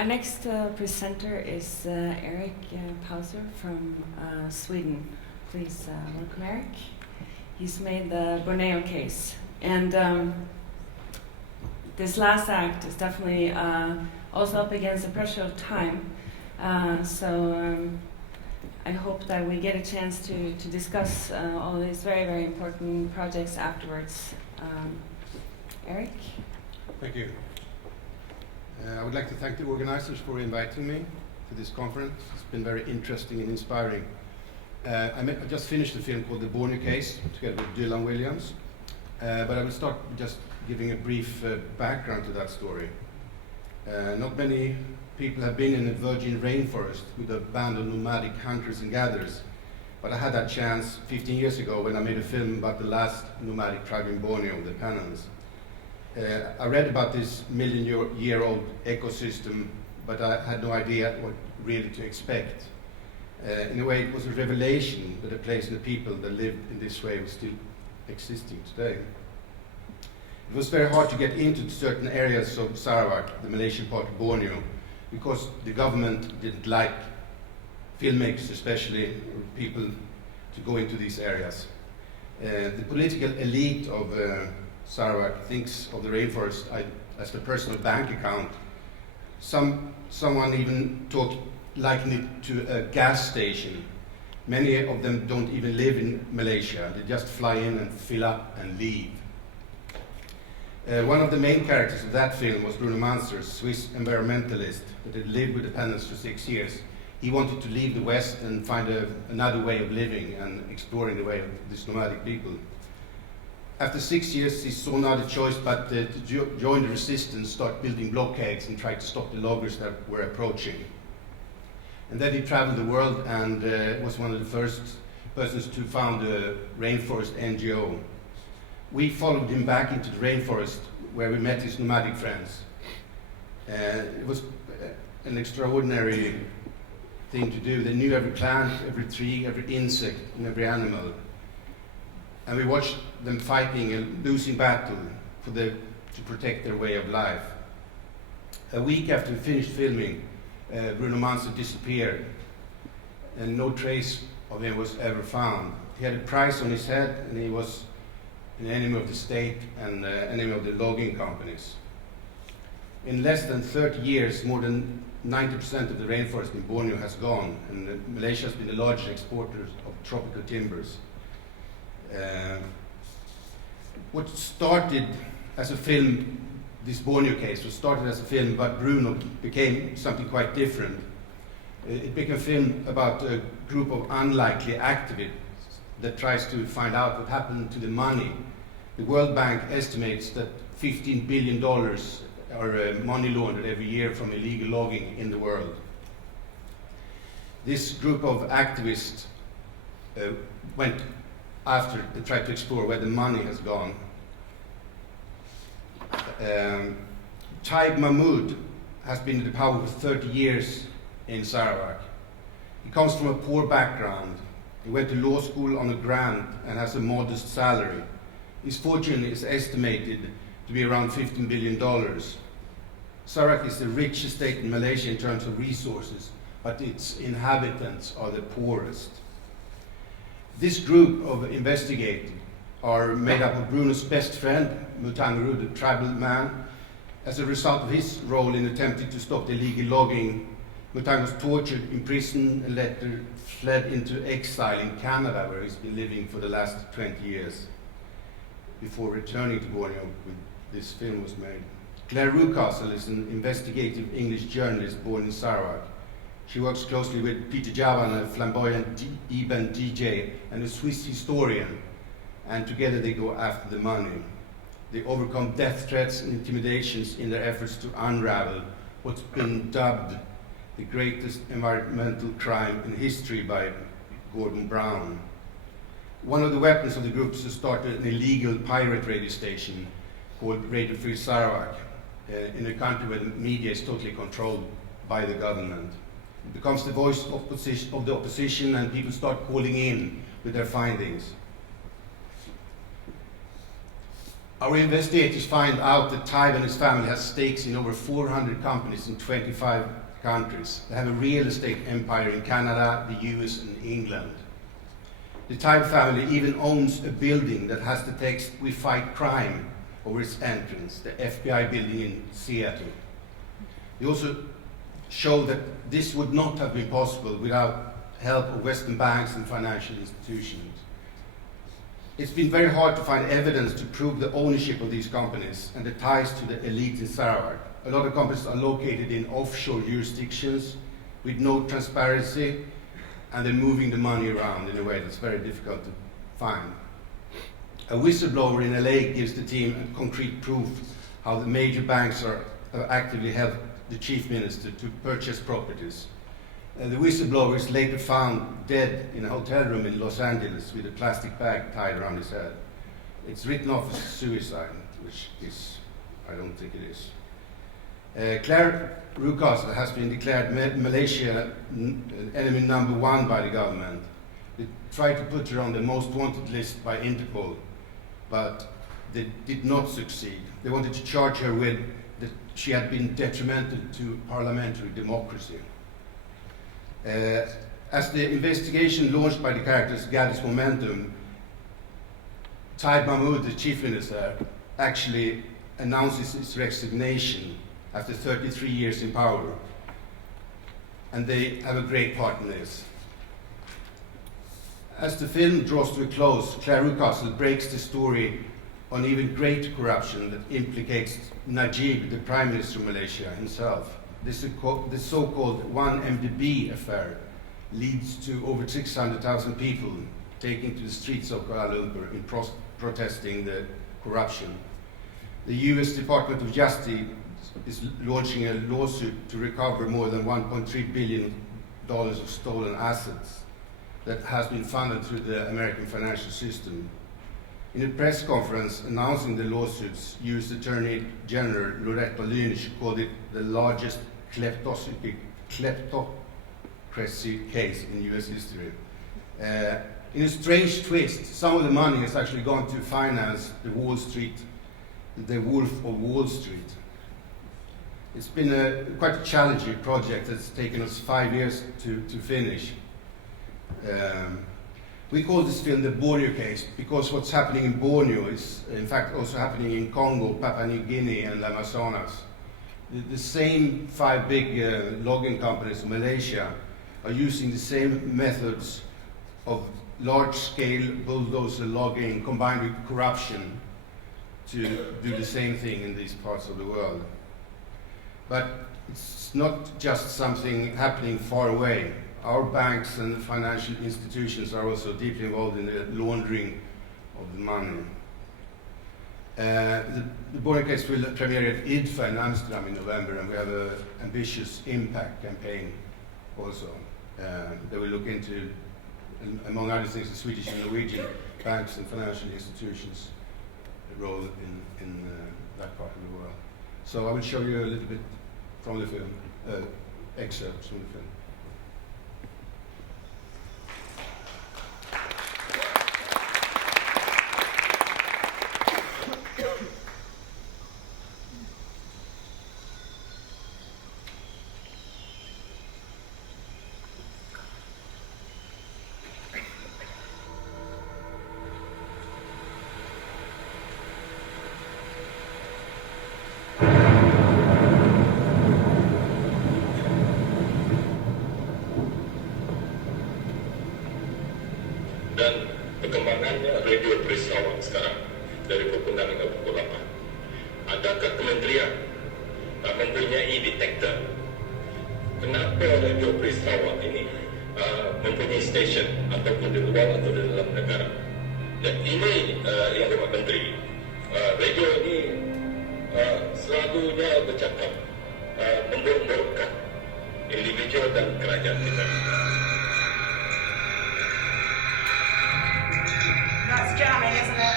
Our next presenter is Erik PAUSER from Sweden. Please welcome Erik. He's made the Borneo case. And this last act is definitely also up against the pressure of time. So I hope that we get a chance to discuss all these very, very important projects afterwards. Erik? Thank you. I would like to thank the organizers for inviting me to this conference. It's been very interesting and inspiring. I just finished a film called The Borneo Case together with Dylan Williams, but I will start just giving a brief background to that story. Not many people have been in the virgin rainforest with a band of nomadic hunters and gatherers, but I had that chance 15 years ago when I made a film about the last nomadic tribe in Borneo, the Pennons. I read about this million-year-old ecosystem, but I had no idea what really to expect. In a way, it was a revelation that a place and the people that lived in this way was still existing today. It was very hard to get into certain areas of Sarawak, the Malaysian part of Borneo, because the government didn't like filmmakers, especially people, to go into these areas. The political elite of Sarawak thinks of the rainforest as their personal bank account. Someone even likened it to a gas station. Many of them don't even live in Malaysia. They just fly in and fill up and leave. One of the main characters of that film was Bruno Manser, a Swiss environmentalist that had lived with the Pennons for 6 years. He wanted to leave the West and find another way of living and exploring the way of these nomadic people. After 6 years, he saw not a choice but to join the resistance, start building blockades and try to stop the loggers that were approaching. And then he traveled the world and was one of the first persons to found a rainforest NGO. We followed him back into the rainforest where we met his nomadic friends. It was an extraordinary thing to do. They knew every plant, every tree, every insect, and every animal. And we watched them fighting a losing battle to protect their way of life. A week after we finished filming, Bruno Manser disappeared, and no trace of him was ever found. He had a price on his head, and he was an enemy of the state and enemy of the logging companies. In less than 30 years, more than 90% of the rainforest in Borneo has gone, and Malaysia has been the largest exporter of tropical timbers. What started as a film, this Borneo case, was started as a film, but Bruno became something quite different. It became a film about a group of unlikely activists that tries to find out what happened to the money. The World Bank estimates that $15 billion are money laundered every year from illegal logging in the world. This group of activists went after they tried to explore where the money has gone. Taib Mahmood has been in the power for 30 years in Sarawak. He comes from a poor background. He went to law school on a grant and has a modest salary. His fortune is estimated to be around $15 billion. Sarawak is the richest state in Malaysia in terms of resources, but its inhabitants are the poorest. This group of investigators are made up of Bruno's best friend, Mutangaru, the tribal man. As a result of his role in attempting to stop the illegal logging, Mutang was tortured, imprisoned, and later fled into exile in Canada, where he's been living for the last 20 years, before returning to Borneo when this film was made. Claire Rucastle is an investigative English journalist born in Sarawak. She works closely with Peter Javan, a flamboyant Eben DJ, and a Swiss historian, and together they go after the money. They overcome death threats and intimidations in their efforts to unravel what's been dubbed the greatest environmental crime in history by Gordon Brown. One of the weapons of the group is to start an illegal pirate radio station called Radio Free Sarawak, in a country where the media is totally controlled by the government. It becomes the voice of the opposition, and people start calling in with their findings. Our investigators find out that Taiwan and his family has stakes in over 400 companies in 25 countries. They have a real estate empire in Canada, the US, and England. The Taiwan family even owns a building that has the text "We Fight Crime" over its entrance, the FBI building in Seattle. They also show that this would not have been possible without help of Western banks and financial institutions. It's been very hard to find evidence to prove the ownership of these companies and the ties to the elite in Sarawak. A lot of companies are located in offshore jurisdictions with no transparency, and they're moving the money around in a way that's very difficult to find. A whistleblower in LA gives the team a concrete proof how the major banks are actively help the chief minister to purchase properties. The whistleblower is later found dead in a hotel room in Los Angeles with a plastic bag tied around his head. It's written off as suicide, which is, I don't think it is. Claire Rukasel has been declared Malaysia enemy number 1 by the government. They tried to put her on the most wanted list by Interpol, but they did not succeed. They wanted to charge her with that she had been detrimental to parliamentary democracy. As the investigation launched by the characters gathers momentum, Taib Mahmood, the chief minister, actually announces his resignation after 33 years in power. And they have a great part in this. As the film draws to a close, Claire Rukasel breaks the story on even greater corruption that implicates Najib, the Prime Minister of Malaysia himself. This so-called 1MDB affair leads to over 600,000 people taking to the streets of Kuala Lumpur in protesting the corruption. The US Department of Justice is launching a lawsuit to recover more than $1.3 billion of stolen assets that has been funded through the American financial system. In a press conference announcing the lawsuits, US Attorney General Loretta Lynch called it the largest kleptocracy case in US history. In a strange twist, some of the money has actually gone to finance the Wolf of Wall Street. It's been quite a challenging project that's taken us 5 years to finish. We call this film the Borneo case because what's happening in Borneo is in fact also happening in Congo, Papua New Guinea and Amazonas. The same 5 big logging companies in Malaysia are using the same methods of large-scale bulldozer logging combined with corruption to do the same thing in these parts of the world. But it's not just something happening far away. Our banks and financial institutions are also deeply involved in the laundering of the money. The Borneo case will premiere at IDFA in Amsterdam in November, and we have an ambitious impact campaign also. They will look into, among other things, the Swedish and Norwegian banks and financial institutions' role in that part of the world. So I will show you a little bit from the film, excerpts from the film. Dan perkembangannya radio Sarawak sekarang dari Undang-Undang 28. Adakah kementerian mempunyai detektor? Kenapa radio Sarawak ini mempunyai stesen ataupun di luar atau di dalam negara? Dan ini yang Hormat Menteri, radio ini selalunya bercakap memburuk-burukkan individu dan kerajaan kita. That's jamming, isn't it?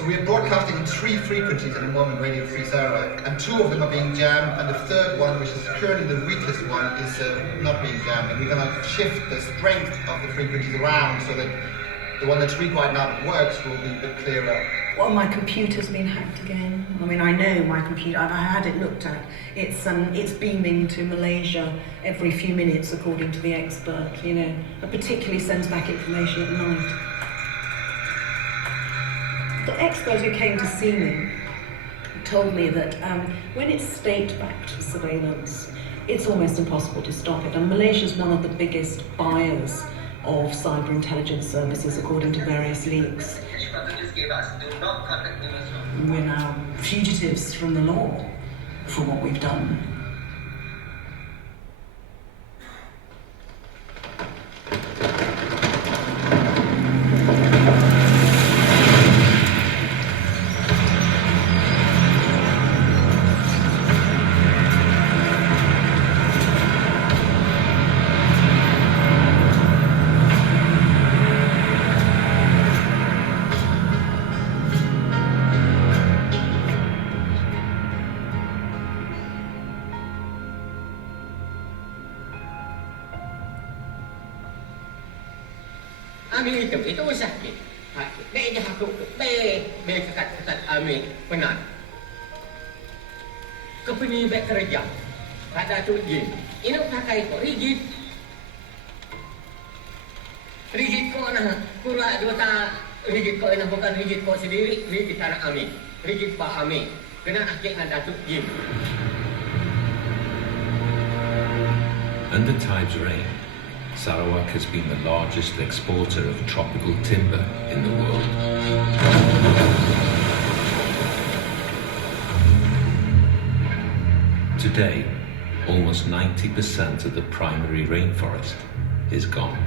So we are broadcasting on 3 frequencies at the moment, Radio Free Sarawak, and 2 of them are being jammed, and the third one, which is currently the weakest one, is not being jammed. And we're going to shift the strength of the frequencies around so that the one that's weak right now that works will be a bit clearer. Well, my computer's been hacked again. I mean, I know my computer, I've had it looked at. It's beaming to Malaysia every few minutes, according to the expert, you know. It particularly sends back information at night. The expert who came to see me told me that when it's state-backed surveillance, it's almost impossible to stop it. And Malaysia's one of the biggest buyers of cyber intelligence services, according to various leaks. We're now fugitives from the law for what we've done. Amerika itu sakit. Dia dah aku dia ketat Amerika penat. Kepini baik kerja. Ada tu je. Ini pakai kok rigid. Rigid kok nah. Kurang dua tak rigid kok nah bukan rigid kok sendiri, rigid tanah Amerika. Rigid Pak Amerika. Kena akhir ada tu je. Under tide's reign, Sarawak has been the largest exporter of tropical timber in the world. Today, almost 90% of the primary rainforest is gone.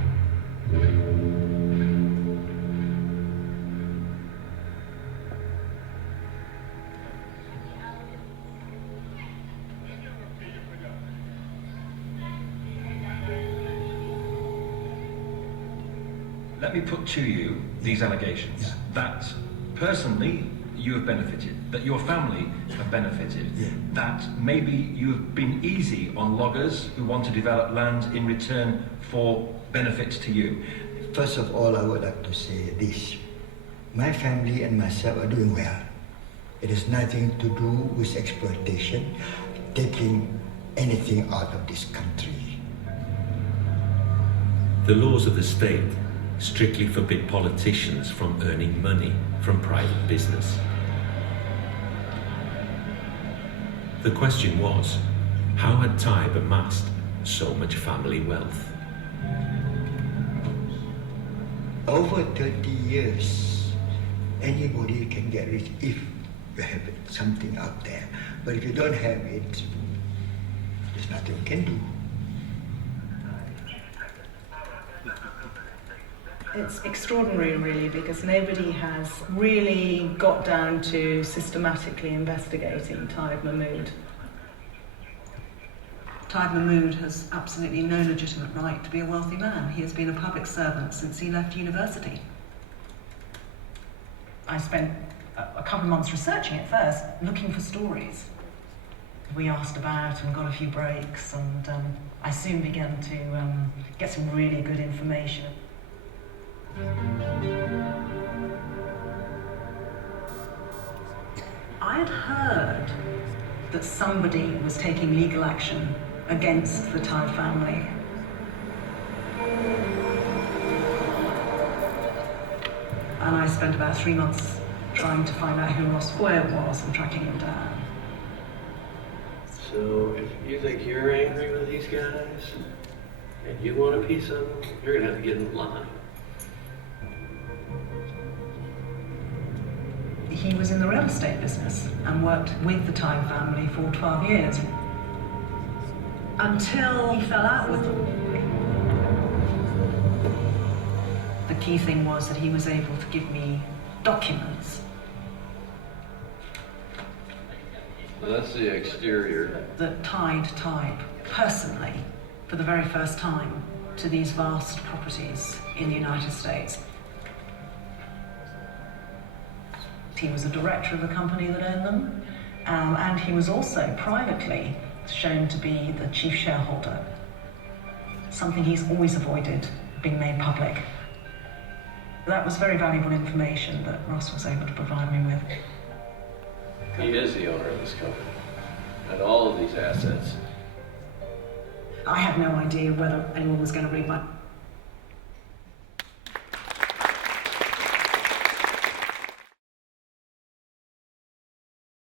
Let me put to you these allegations that personally you have benefited, that your family have benefited, that maybe you have been easy on loggers who want to develop land in return for benefit to you. First of all, I would like to say this. My family and myself are doing well. It has nothing to do with exploitation, taking anything out of this country. The laws of the state strictly forbid politicians from earning money from private business. The question was, how had Taib amassed so much family wealth? Over 30 years, anybody can get rich if you have something out there. But if you don't have it, there's nothing you can do. It's extraordinary, really, because nobody has really got down to systematically investigating Taib Mahmood. Taib Mahmood has absolutely no legitimate right to be a wealthy man. He has been a public servant since he left university. I spent a couple of months researching it first, looking for stories. We asked about and got a few breaks, and I soon began to get some really good information. I had heard that somebody was taking legal action against the Taib family. And I spent about 3 months trying to find out who Ross Boyer was and tracking him down. So if you think you're angry with these guys and you want a piece of them, you're gonna have to get in line. He was in the real estate business and worked with the Taib family for 12 years until he fell out with them. The key thing was that he was able to give me documents. Well, that's the exterior. That tied Taib personally, for the very first time, to these vast properties in the United States. He was a director of the company that owned them, and he was also privately shown to be the chief shareholder, something he's always avoided being made public. That was very valuable information that Ross was able to provide me with. He is the owner of this company and all of these assets. I had no idea whether anyone was going to read my